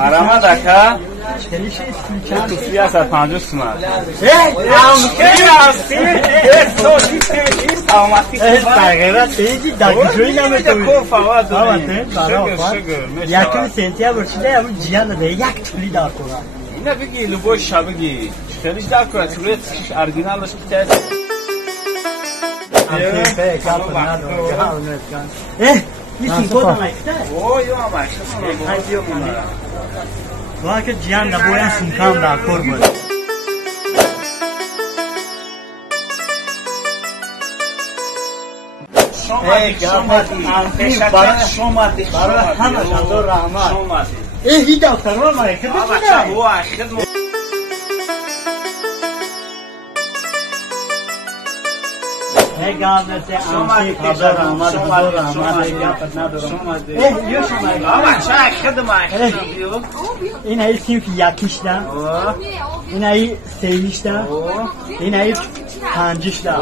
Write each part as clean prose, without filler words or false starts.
آرامه دکه چلیش چند توفی است 50 تومن خیلی هستی سوشی تیجی سلامتی تغییرات تیجی دکتری نمیتونی فواد داریم یکی سنتیا برشیده اون جیان ده یک تولی دار کنه اینا بگی لبوش بگی خیلیش دار کنه تولیت ارگینالش که Listen, go down like that. Oh, you are my son. Vay ki cihan da boyan sunkan da korbo. شومادی برای همه شدو رحمت. شومادی. هی دکتر ما که بکنه. گام نته آمسی خبر آمد خبر آمد یا پتنا دارم یه شما آما چه خدمت این ای سیم که یکیش ده این ای سیمیش ده این ای پنجیش ده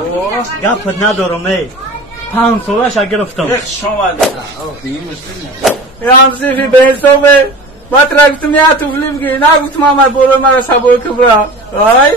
گام پتنا دارم ای 500 شا گرفتم شما یامسی فی بیسومه ما ترکتم یا توفلی بگی نگفتم آمد برو مرا سبوی کبرا آی